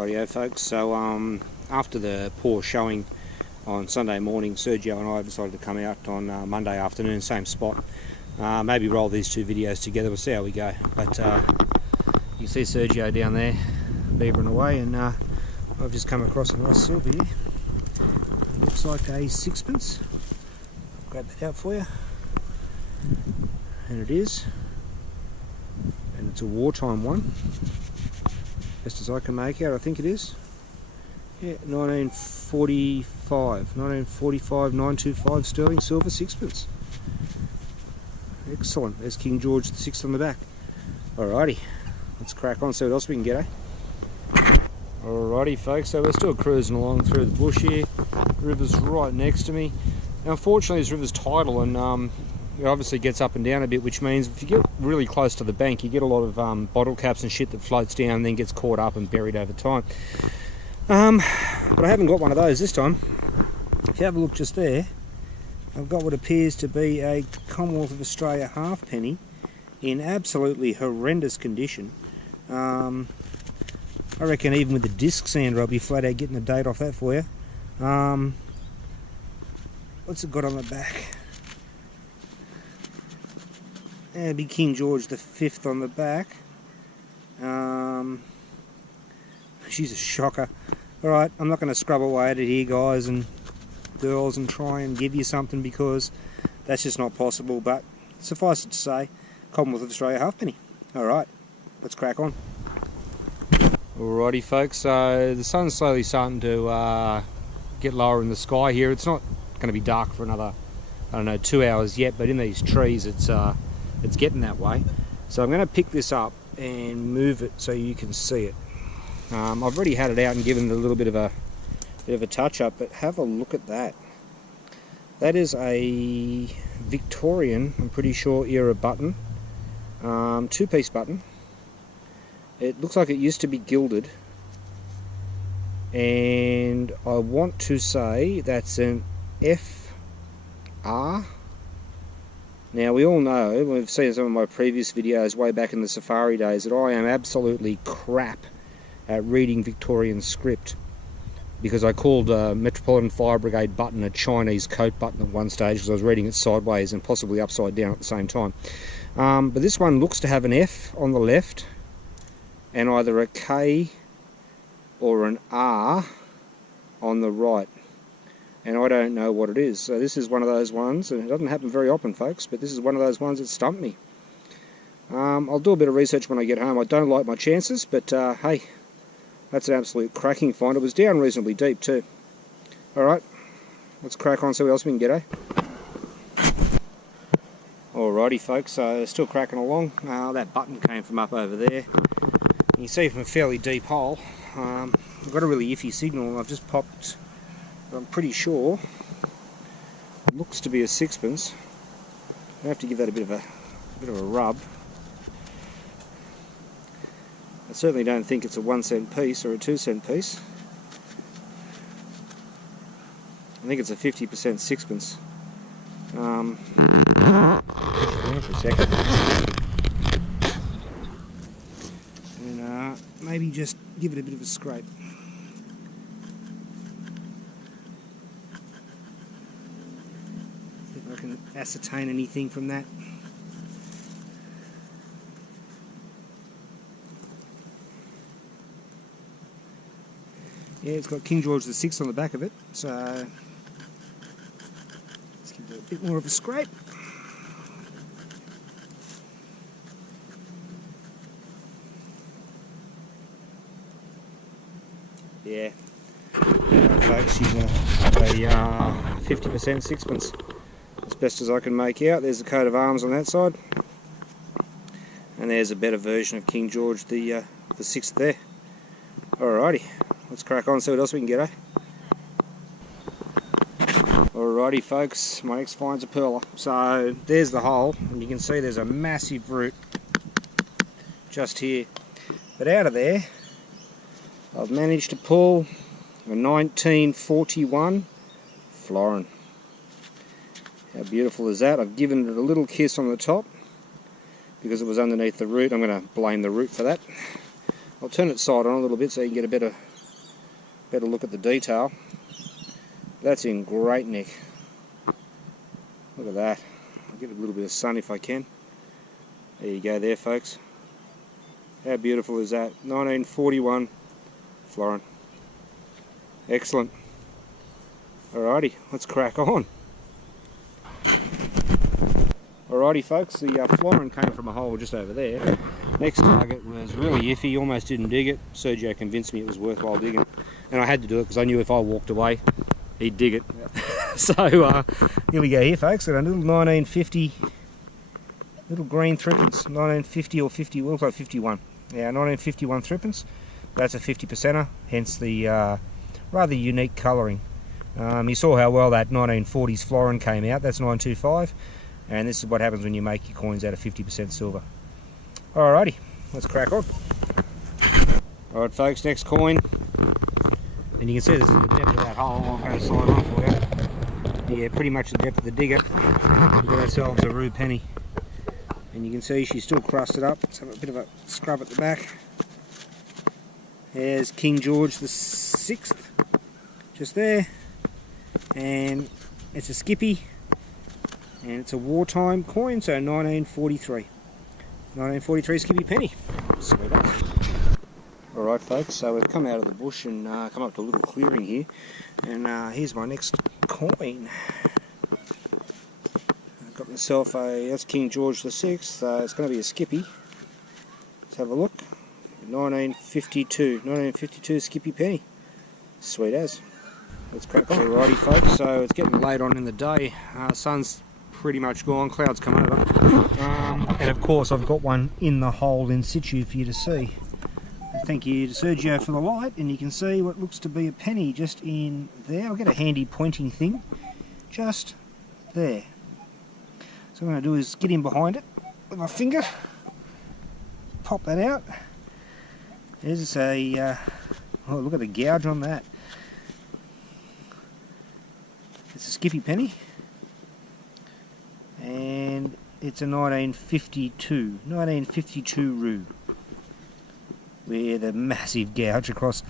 Rightio folks, so after the poor showing on Sunday morning, Sergio and I decided to come out on Monday afternoon, same spot. Maybe roll these two videos together, we'll see how we go. But you see Sergio down there beavering away, and I've just come across a nice silver here. Looks like a sixpence. Grab that out for you. And it is. And it's a wartime one. Best as I can make out, I think it is. Yeah, 1945, 925 sterling silver sixpence. Excellent. There's King George VI on the back. Alrighty, let's crack on, see what else we can get, eh? Alrighty folks, so we're still cruising along through the bush here. The river's right next to me. Now unfortunately this river's tidal, and it obviously gets up and down a bit, which means if you get really close to the bank you get a lot of bottle caps and shit that floats down and then gets caught up and buried over time. But I haven't got one of those this time. If you have a look just there, I've got what appears to be a Commonwealth of Australia halfpenny in absolutely horrendous condition. I reckon even with the disc sander I'll be flat out getting the date off that for you. What's it got on the back? Yeah, big King George V on the back. She's a shocker. Alright, I'm not going to scrub away at it here, guys and girls, and try and give you something, because that's just not possible, but suffice it to say, Commonwealth of Australia halfpenny. Alright, let's crack on. Alrighty folks, so the sun's slowly starting to get lower in the sky here. It's not going to be dark for another, I don't know, 2 hours yet, but in these trees it's getting that way. So I'm going to pick this up and move it so you can see it. I've already had it out and given it a little bit of a touch up, but have a look at that. That is a Victorian, I'm pretty sure, era button, two-piece button. It looks like it used to be gilded, and I want to say that's an FR. Now we all know, we've seen some of my previous videos way back in the safari days, that I am absolutely crap at reading Victorian script, because I called Metropolitan Fire Brigade button a Chinese coat button at one stage because I was reading it sideways and possibly upside down at the same time. But this one looks to have an F on the left and either a K or an R on the right, and I don't know what it is. So this is one of those ones, and it doesn't happen very often folks, but this is one of those ones that stumped me. I'll do a bit of research when I get home. I don't like my chances, but hey, that's an absolute cracking find. It was down reasonably deep too. Alright, let's crack on, see what else we can get, eh? Alrighty folks, so still cracking along. That button came from up over there. You can see from a fairly deep hole. I've got a really iffy signal, and I've just popped, I'm pretty sure, it looks to be a sixpence. I have to give that a bit of a rub. I certainly don't think it's a 1 cent piece or a 2 cent piece. I think it's a 50% sixpence. For a second. And maybe just give it a bit of a scrape. See if I can ascertain anything from that. Yeah, it's got King George VI on the back of it, so let's give it a bit more of a scrape. Yeah, folks, she's a 50% sixpence, as best as I can make out. There's the coat of arms on that side, and there's a better version of King George the Sixth there. Alrighty. Let's crack on, see what else we can get, eh? Alrighty folks, my next find's a pearler. So there's the hole, and you can see there's a massive root just here. But out of there, I've managed to pull a 1941 florin. How beautiful is that? I've given it a little kiss on the top because it was underneath the root. I'm going to blame the root for that. I'll turn it side on a little bit so you can get a better better look at the detail. That's in great nick. Look at that. I'll get a little bit of sun if I can. There you go there, folks. How beautiful is that? 1941 florin. Excellent. Alrighty, let's crack on. Alrighty folks, the florin came from a hole just over there. Next target was really iffy, almost didn't dig it. Sergio convinced me it was worthwhile digging. And I had to do it because I knew if I walked away, he'd dig it. So here we go here folks, got a little 1950, little green threepence, 1950 or 50, well, looks like 51. Yeah, 1951 threepence. That's a 50%er, hence the rather unique colouring. You saw how well that 1940s florin came out, that's 925. And this is what happens when you make your coins out of 50% silver. Alrighty, let's crack on. Alright folks, next coin. And you can see this is the depth of that hole. I'll go slide on for you. Yeah, pretty much the depth of the digger. We've got ourselves a Rue penny. And you can see she's still crusted up. Let's have a bit of a scrub at the back. There's King George the 6th, just there. And it's a skippy. And it's a wartime coin, so 1943. 1943 skippy penny. Sweet up. Alright folks, so we've come out of the bush and come up to a little clearing here. And here's my next coin. I've got myself that's King George the 6th, it's going to be a skippy. Let's have a look. 1952 skippy penny. Sweet as. Let's crack on. Alrighty folks, so it's getting late on in the day. Sun's pretty much gone, clouds come over. And of course I've got one in the hole in situ for you to see. Thank you to Sergio for the light, and you can see what looks to be a penny just in there. I'll get a handy pointing thing just there. So what I'm going to do is get in behind it with my finger, pop that out. There's a, oh look at the gouge on that. It's a skippy penny. And it's a 1952 Rue, with a massive gouge across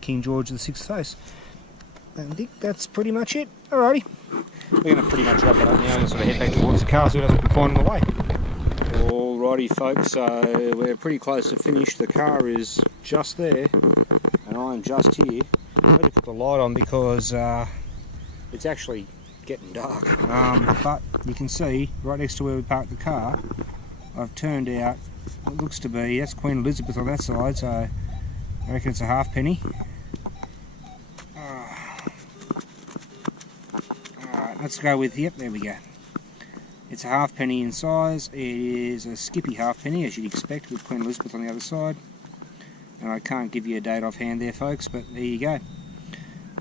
King George the 6th face. I think that's pretty much it. Alrighty, we're going to pretty much wrap it up now and sort of head back towards the car so we don't find the way. Alrighty folks, so we're pretty close to finish. The car is just there and I'm just here. I had to put the light on because it's actually getting dark, but you can see right next to where we parked the car, I've turned out what looks to be, that's Queen Elizabeth on that side, so I reckon it's a half penny. Alright, let's go with, yep, there we go. It's a half penny in size. It is a skippy half penny, as you'd expect, with Queen Elizabeth on the other side. And I can't give you a date offhand there folks, but there you go.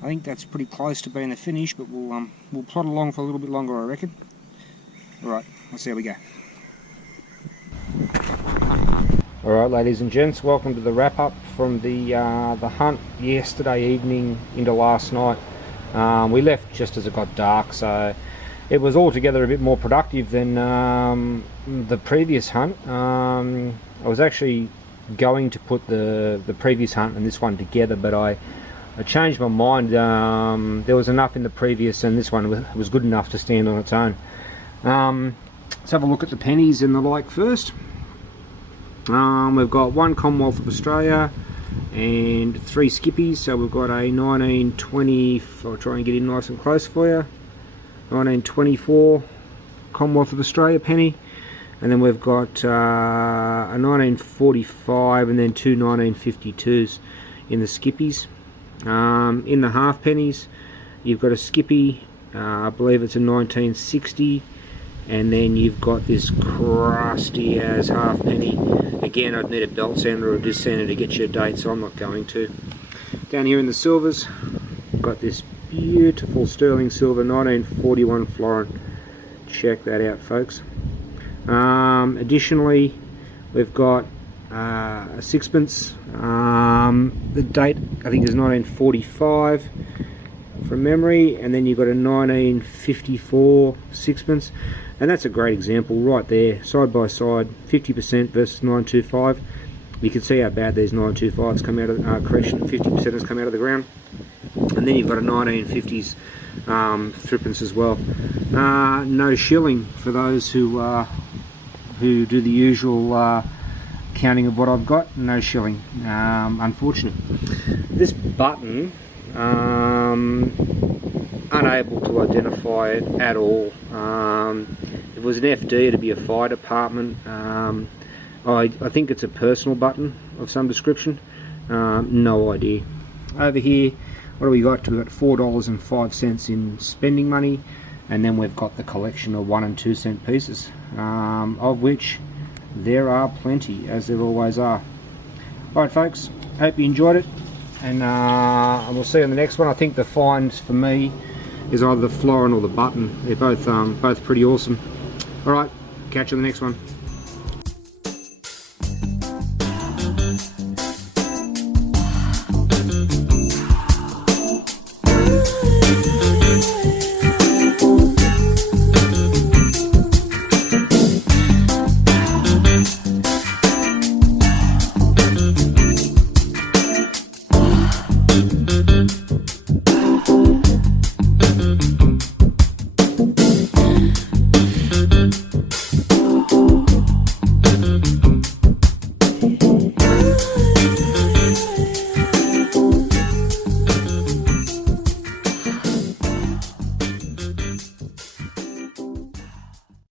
I think that's pretty close to being the finish, but we'll plod along for a little bit longer, I reckon. Alright, let's see how we go. Alright ladies and gents, welcome to the wrap up from the hunt yesterday evening into last night. We left just as it got dark, so it was altogether a bit more productive than the previous hunt. I was actually going to put the previous hunt and this one together, but I changed my mind. There was enough in the previous and this one was good enough to stand on its own. Let's have a look at the pennies and the like first. We've got one Commonwealth of Australia and 3 skippies, so we've got a 1920, I'll try and get in nice and close for you, 1924 Commonwealth of Australia penny, and then we've got a 1945 and then 2 1952s in the skippies. In the half pennies you've got a skippy, I believe it's a 1960, and then you've got this crusty as half penny. Again, I'd need a belt sander or a disc sander to get you a date, so I'm not going to. Down here in the silvers, we've got this beautiful sterling silver 1941 florin. Check that out folks. Additionally, we've got a sixpence. The date I think is 1945 from memory, and then you've got a 1954 sixpence, and that's a great example right there, side by side, 50% versus 925. You can see how bad these 925s come out of correction, 50% has come out of the ground. And then you've got a 1950s threepence as well. No shilling for those who do the usual counting of what I've got. No shilling, unfortunate. This button, unable to identify it at all. If it was an FD, it'd be a fire department. I think it's a personal button of some description. No idea. Over here, what do we got? We've got $4.05 in spending money, and then we've got the collection of 1 and 2 cent pieces, of which there are plenty, as there always are. Alright folks, hope you enjoyed it, and we'll see you on the next one. I think the finds for me is either the florin or the button. They're both pretty awesome. Alright, catch you on the next one.